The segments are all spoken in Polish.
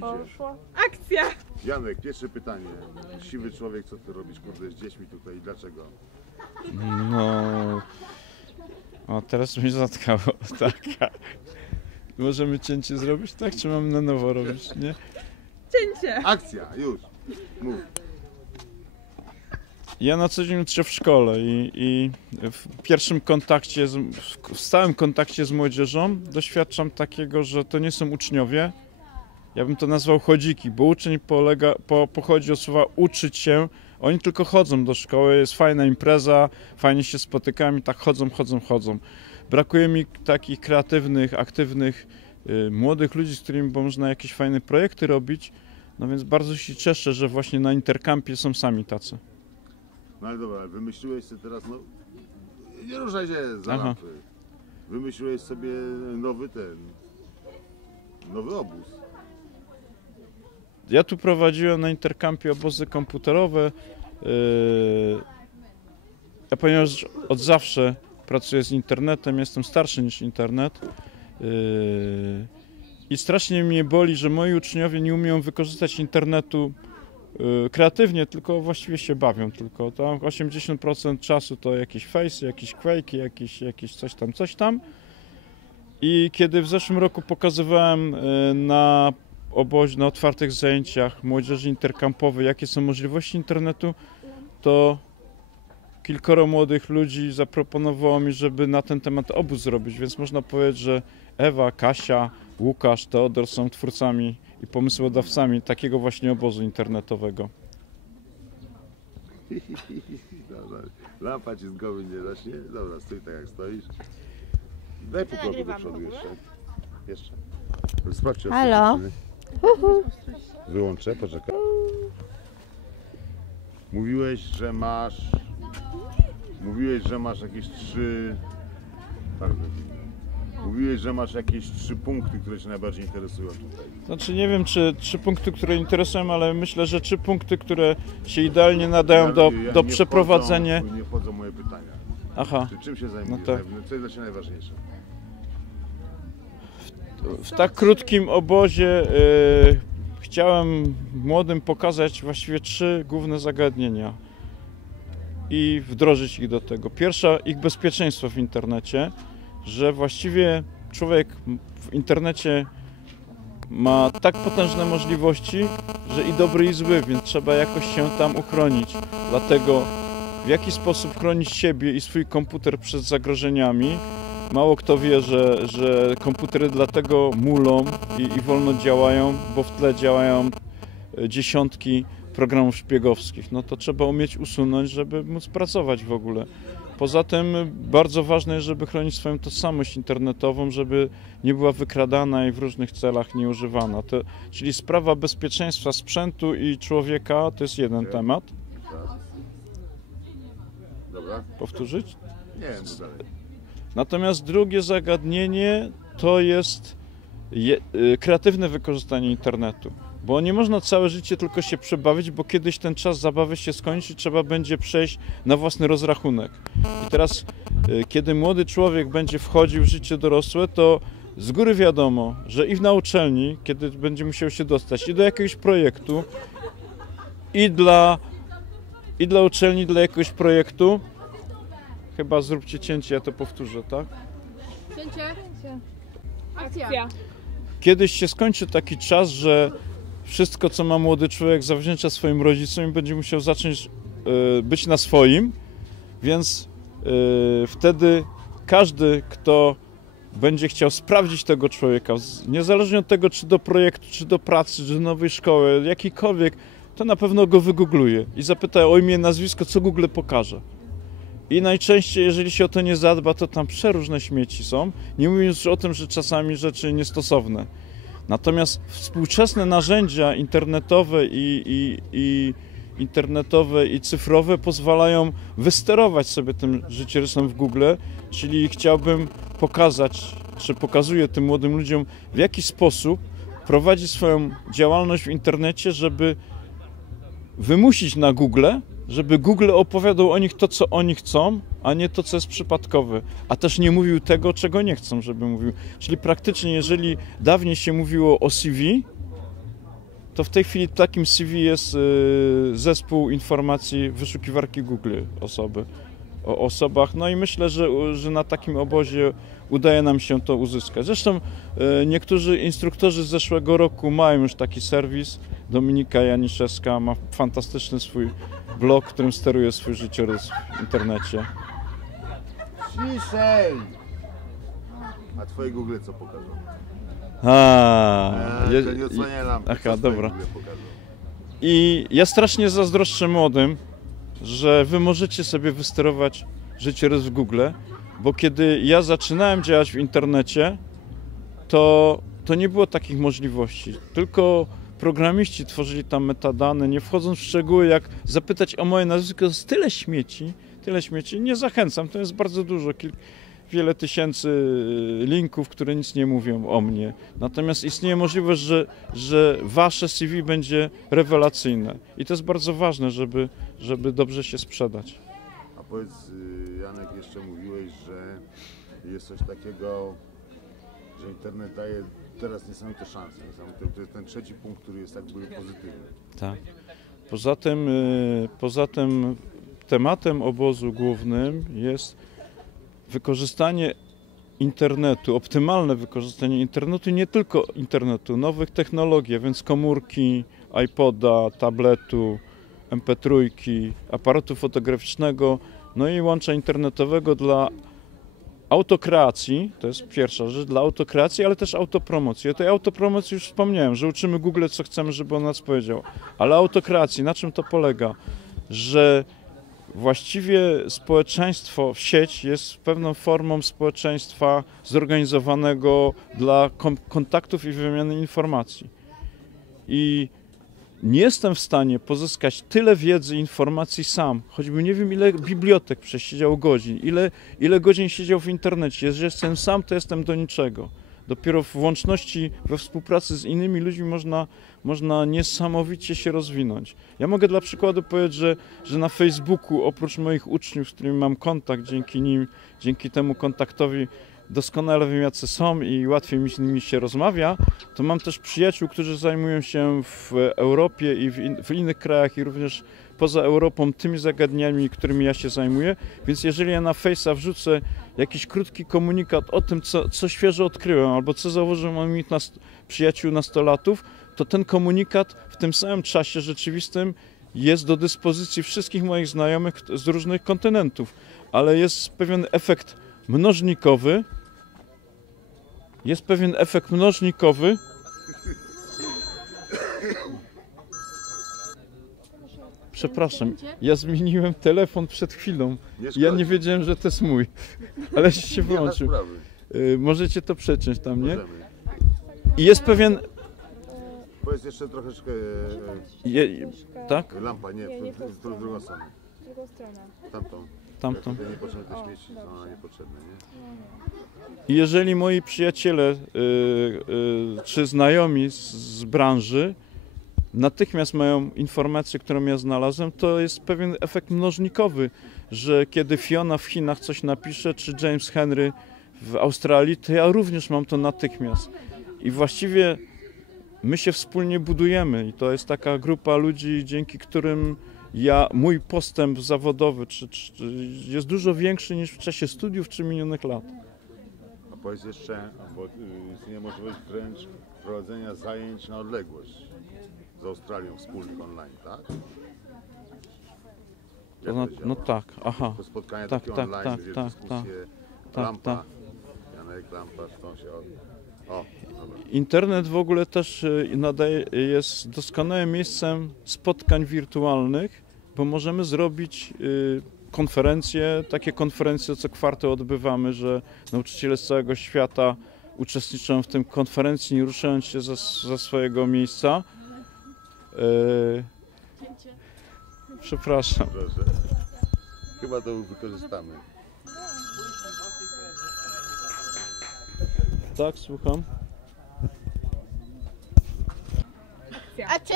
Poszła. Akcja! Janek, pierwsze pytanie. Siwy człowiek, co ty robisz, kurde, z dziećmi tutaj i dlaczego? No... O, teraz mnie zatkało. Tak. Możemy cięcie zrobić, tak? Czy mam na nowo robić, nie? Cięcie! Akcja, już. Mów. Ja na co dzień uczę w szkole i w pierwszym kontakcie, w stałym kontakcie z młodzieżą doświadczam takiego, że to nie są uczniowie. Ja bym to nazwał chodziki, bo uczeń pochodzi od słowa uczyć się. Oni tylko chodzą do szkoły, jest fajna impreza, fajnie się spotykamy, tak chodzą. Brakuje mi takich kreatywnych, aktywnych, młodych ludzi, z którymi można jakieś fajne projekty robić. No więc bardzo się cieszę, że właśnie na Intercampie są sami tacy. No ale dobra, wymyśliłeś sobie teraz, no... Nie ruszaj się za Aha. lampy. Wymyśliłeś sobie nowy obóz. Ja tu prowadziłem na Intercampie obozy komputerowe. Ja ponieważ od zawsze pracuję z internetem, jestem starszy niż internet. I strasznie mnie boli, że moi uczniowie nie umieją wykorzystać internetu kreatywnie, tylko właściwie się bawią tylko. Tam 80% czasu to jakieś Face, jakieś Quake'i, jakieś coś tam. I kiedy w zeszłym roku pokazywałem na otwartych zajęciach młodzieży interkampowej, jakie są możliwości internetu, to kilkoro młodych ludzi zaproponowało mi, żeby na ten temat obóz zrobić, więc można powiedzieć, że Ewa, Kasia, Łukasz, Teodor są twórcami i pomysłodawcami takiego właśnie obozu internetowego. Dobra, lampa ci z głowy nie zacznie. Dobra, stój tak jak stoisz. Daj po kroku do przodu jeszcze. Sprawdźcie. Halo? Wyłączę, poczekaj. Mówiłeś, że masz jakieś 3... Mówiłeś, że masz jakieś 3 punkty, które cię najbardziej interesują tutaj. Znaczy nie wiem, czy 3 punkty, które interesują, ale myślę, że 3 punkty, które się idealnie nadają do przeprowadzenia. Nie wchodzą moje pytania. Aha. Czym się zajmujesz? No to... Co jest dla ciebie najważniejsze? W tak krótkim obozie chciałem młodym pokazać właściwie 3 główne zagadnienia i wdrożyć ich do tego. Pierwsza, ich bezpieczeństwo w internecie, że właściwie człowiek w internecie ma tak potężne możliwości, że i dobry i zły, więc trzeba jakoś się tam uchronić. Dlatego w jaki sposób chronić siebie i swój komputer przed zagrożeniami. Mało kto wie, że komputery dlatego mulą i wolno działają, bo w tle działają dziesiątki programów szpiegowskich. No to trzeba umieć usunąć, żeby móc pracować w ogóle. Poza tym bardzo ważne jest, żeby chronić swoją tożsamość internetową, żeby nie była wykradana i w różnych celach nieużywana. Czyli sprawa bezpieczeństwa sprzętu i człowieka to jest jeden temat. Dobra. Powtórzyć? Nie wiem, co dalej. Natomiast drugie zagadnienie to jest kreatywne wykorzystanie internetu. Bo nie można całe życie tylko się przebawić, bo kiedyś ten czas zabawy się skończy, trzeba będzie przejść na własny rozrachunek. I teraz, kiedy młody człowiek będzie wchodził w życie dorosłe, to z góry wiadomo, że i na uczelni, kiedy będzie musiał się dostać i do jakiegoś projektu, i dla uczelni, dla jakiegoś projektu, chyba zróbcie cięcie, ja to powtórzę, tak? Cięcie. Akcja. Kiedyś się skończy taki czas, że wszystko, co ma młody człowiek, zawdzięcza swoim rodzicom i będzie musiał zacząć być na swoim, więc wtedy każdy, kto będzie chciał sprawdzić tego człowieka, niezależnie od tego, czy do projektu, czy do pracy, czy do nowej szkoły, jakikolwiek, to na pewno go wygoogluje i zapyta o imię, nazwisko, co Google pokaże. I najczęściej, jeżeli się o to nie zadba, to tam przeróżne śmieci są, nie mówiąc już o tym, że czasami rzeczy niestosowne. Natomiast współczesne narzędzia internetowe i cyfrowe pozwalają wysterować sobie tym życiorysem w Google, czyli chciałbym pokazać, czy pokazuję tym młodym ludziom, w jaki sposób prowadzić swoją działalność w internecie, żeby wymusić na Google, żeby Google opowiadał o nich to, co oni chcą, a nie to, co jest przypadkowe. A też nie mówił tego, czego nie chcą, żeby mówił. Czyli praktycznie, jeżeli dawniej się mówiło o CV, to w tej chwili takim CV jest zespół informacji wyszukiwarki Google o osobach. No i myślę, że na takim obozie udaje nam się to uzyskać. Zresztą niektórzy instruktorzy z zeszłego roku mają już taki serwis. Dominika Janiszewska ma fantastyczny swój blog, którym steruje swój życiorys w internecie. Ciszej! A twoje Google co pokażą? To nie odsłaniaj lampy. Aha, dobra. Google pokażą? I ja strasznie zazdroszczę młodym, że wy możecie sobie wysterować życiorys w Google, bo kiedy ja zaczynałem działać w internecie, to nie było takich możliwości. Tylko programiści tworzyli tam metadane, nie wchodząc w szczegóły, jak zapytać o moje nazwisko, jest tyle śmieci, nie zachęcam, to jest bardzo dużo, wiele tysięcy linków, które nic nie mówią o mnie. Natomiast istnieje możliwość, że wasze CV będzie rewelacyjne i to jest bardzo ważne, żeby dobrze się sprzedać. A powiedz, Janek, jeszcze mówiłeś, że jest coś takiego, że internet daje teraz niesamowite szanse. To jest ten trzeci punkt, który jest jakby pozytywny. Tak. Poza tym tematem obozu głównym jest wykorzystanie internetu, optymalne wykorzystanie internetu, nie tylko internetu, nowych technologii, więc komórki, iPoda, tabletu, MP3, aparatu fotograficznego, no i łącza internetowego dla autokreacji, to jest pierwsza rzecz, dla autokreacji, ale też autopromocji. O tej autopromocji już wspomniałem, że uczymy Google, co chcemy, żeby on nas powiedział. Ale autokreacji, na czym to polega? Że właściwie społeczeństwo, sieć jest pewną formą społeczeństwa zorganizowanego dla kontaktów i wymiany informacji. I nie jestem w stanie pozyskać tyle wiedzy, informacji sam, choćby nie wiem ile bibliotek przesiedział godzin, ile godzin siedział w internecie. Jeżeli jestem sam, to jestem do niczego. Dopiero w łączności, we współpracy z innymi ludźmi można niesamowicie się rozwinąć. Ja mogę dla przykładu powiedzieć, że na Facebooku oprócz moich uczniów, z którymi mam kontakt, dzięki temu kontaktowi doskonale wiem, jacy są i łatwiej mi z nimi się rozmawia, to mam też przyjaciół, którzy zajmują się w Europie i w innych krajach i również poza Europą tymi zagadnieniami, którymi ja się zajmuję. Więc jeżeli ja na Face'a wrzucę jakiś krótki komunikat o tym, co świeżo odkryłem albo co zauważyłem u moich przyjaciół nastolatów, to ten komunikat w tym samym czasie rzeczywistym jest do dyspozycji wszystkich moich znajomych z różnych kontynentów. Ale jest pewien efekt mnożnikowy. Przepraszam, ja zmieniłem telefon przed chwilą. Ja nie wiedziałem, że to jest mój, ale się wyłączył. Możecie to przeciąć tam, nie? I jest pewien... Powiedz jeszcze troszeczkę... Tak? Lampa, nie, w drugą stronę. W drugą stronę. Tamtą. Te niepotrzebne śmieci są niepotrzebne, nie? I jeżeli moi przyjaciele czy znajomi z branży natychmiast mają informację, którą ja znalazłem, to jest pewien efekt mnożnikowy, że kiedy Fiona w Chinach coś napisze, czy James Henry w Australii, to ja również mam to natychmiast. I właściwie my się wspólnie budujemy i to jest taka grupa ludzi, dzięki którym mój postęp zawodowy jest dużo większy niż w czasie studiów czy minionych lat. A powiedz jeszcze, bo istnieje możliwość wręcz prowadzenia zajęć na odległość z Australią wspólnych online, tak? No tak, aha. To spotkania takie online, gdzie dyskusje, Lampa, Janek, Lampa, to się... Internet w ogóle też jest doskonałym miejscem spotkań wirtualnych, bo możemy zrobić takie konferencje co kwartał odbywamy, że nauczyciele z całego świata uczestniczą w tym konferencji, nie ruszając się ze swojego miejsca. Przepraszam. Proszę. Chyba to wykorzystamy. Tak, słucham. A co?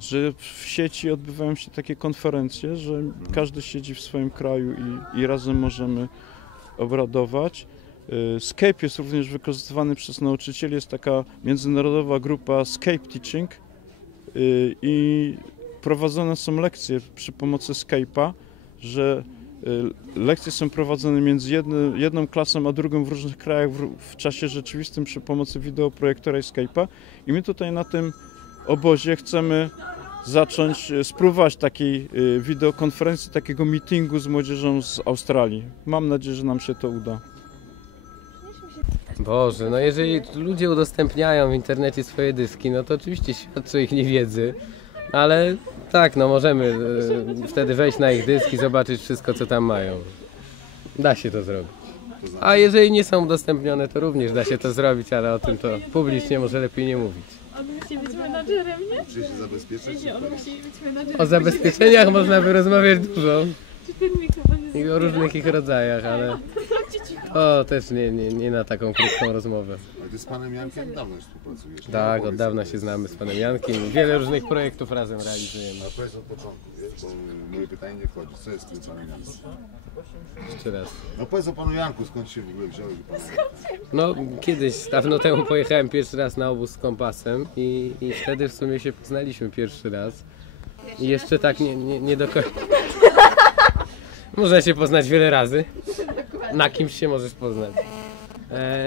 Że w sieci odbywają się takie konferencje, że każdy siedzi w swoim kraju i razem możemy obradować. Skype jest również wykorzystywany przez nauczycieli. Jest taka międzynarodowa grupa Skype Teaching i prowadzone są lekcje przy pomocy Skype'a, że lekcje są prowadzone między jedną klasą a drugą w różnych krajach w czasie rzeczywistym przy pomocy wideoprojektora i Skype'a. I my tutaj na tym obozie chcemy zacząć spróbować takiej wideokonferencji, takiego meetingu z młodzieżą z Australii. Mam nadzieję, że nam się to uda. Boże, no jeżeli ludzie udostępniają w internecie swoje dyski, no to oczywiście świadczy o ich niewiedzy, ale tak, no możemy wtedy wejść na ich dysk i zobaczyć wszystko, co tam mają. Da się to zrobić. A jeżeli nie są udostępnione, to również da się to zrobić, ale o tym to publicznie może lepiej nie mówić. On musi być menadżerem, nie? Czy się zabezpieczyć? Nie, on musi być menadżerem. O zabezpieczeniach można by rozmawiać dużo Czy ten mikrofon jest... i o różnych ich rodzajach, ale to też nie na taką krótką rozmowę. Ale ty z panem Jankiem dawno już współpracujesz. Tak, od dawna się znamy z panem Jankiem. Wiele różnych projektów razem realizujemy. A powiedz od początku, wiesz, bo moje pytanie nie wchodzi. Co jest z tym panem Jankiem? Jeszcze raz. No powiedz o panu Janku, skąd się w ogóle wziąłeś do pana Janka? No, kiedyś, dawno temu pojechałem pierwszy raz na obóz z kompasem i wtedy w sumie się poznaliśmy pierwszy raz. I jeszcze tak nie do końca. Można się poznać wiele razy. Na kimś się możesz poznać.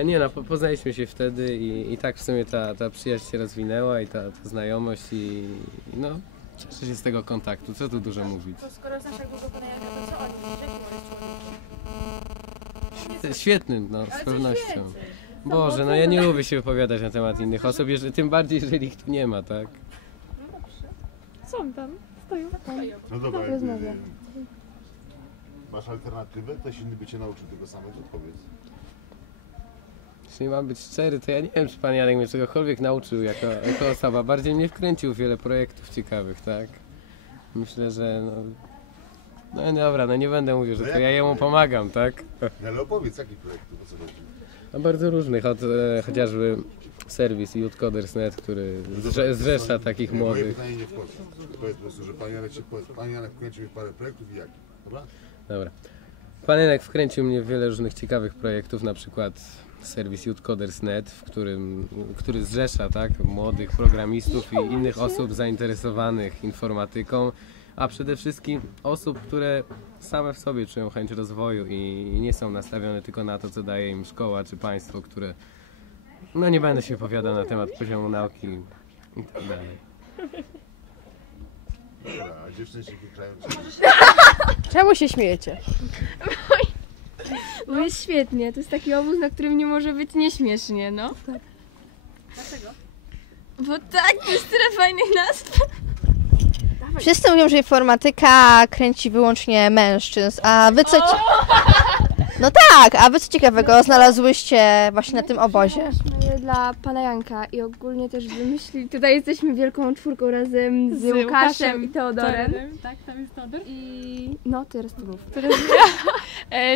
Nie no, poznaliśmy się wtedy i tak w sumie ta przyjaźń się rozwinęła i ta znajomość i no, cieszę się z tego kontaktu. Co tu dużo mówić. To skoro znasz tak długo pana Janka, to co on jest? Jaki jest człowiek? Świetnym, no, z pewnością. Boże, no ja nie lubię się wypowiadać na temat innych osób, tym bardziej, jeżeli ich tu nie ma, tak? Są tam, stoją. No dobra, masz alternatywę? Ktoś inny by cię nauczył tego samego? Powiedz. Jeśli mam być szczery, to ja nie wiem, czy pan Janek mnie czegokolwiek nauczył jako osoba. Bardziej mnie wkręcił w wiele projektów ciekawych, tak? Myślę, że no dobra, no nie będę mówił, że to ja jemu pomagam, tak? No ale opowiedz, jakich projektów, o co chodzi? No bardzo różnych, chociażby serwis YouthCoders.net, który zrzesza takich Moje młodych. pytanie nie wchodzi. Powiedz po prostu, że pan Janek wkręcił w parę projektów i jakich, dobra? Dobra. Pan Janek wkręcił mnie w wiele różnych ciekawych projektów, na przykład serwis YouthCoders.net, który zrzesza tak, młodych programistów i innych osób zainteresowanych informatyką, a przede wszystkim osób, które same w sobie czują chęć rozwoju i nie są nastawione tylko na to, co daje im szkoła czy państwo, które... No nie będę się wypowiadał na temat poziomu nauki i tak dalej. Dobra, a dziewczyny się wykrzają. Czemu się śmiejecie? Bo jest świetnie, to jest taki obóz, na którym nie może być nieśmiesznie, no. Tak. Dlaczego? Bo tak, to jest tyle fajnych nazw. Wszyscy mówią, że informatyka kręci wyłącznie mężczyzn, a wy co... No tak, a wy co ciekawego znalazłyście właśnie na tym obozie? Myśmy dla pana Janka i ogólnie też wymyślili, tutaj jesteśmy wielką czwórką razem z Łukaszem i Teodorem. Tak, tam jest Teodor. I no, teraz to mów.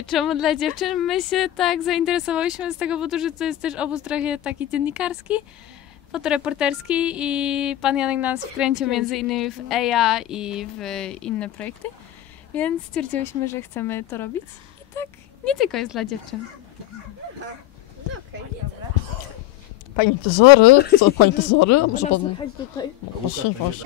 Czemu dla dziewczyn? My się tak zainteresowałyśmy z tego powodu, że to jest też obóz trochę taki dziennikarski, fotoreporterski i pan Janek nas wkręcił między innymi w EJA i w inne projekty, więc stwierdziłyśmy, że chcemy to robić i tak nie tylko jest dla dziewczyn. Pani tezory? Co pani tezory? A może pan... Proszę, proszę.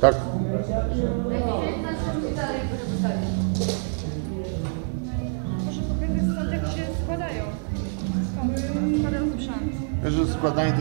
Tak. Może pokazać stąd, jak się składają. Składają sprzęt. Że składanie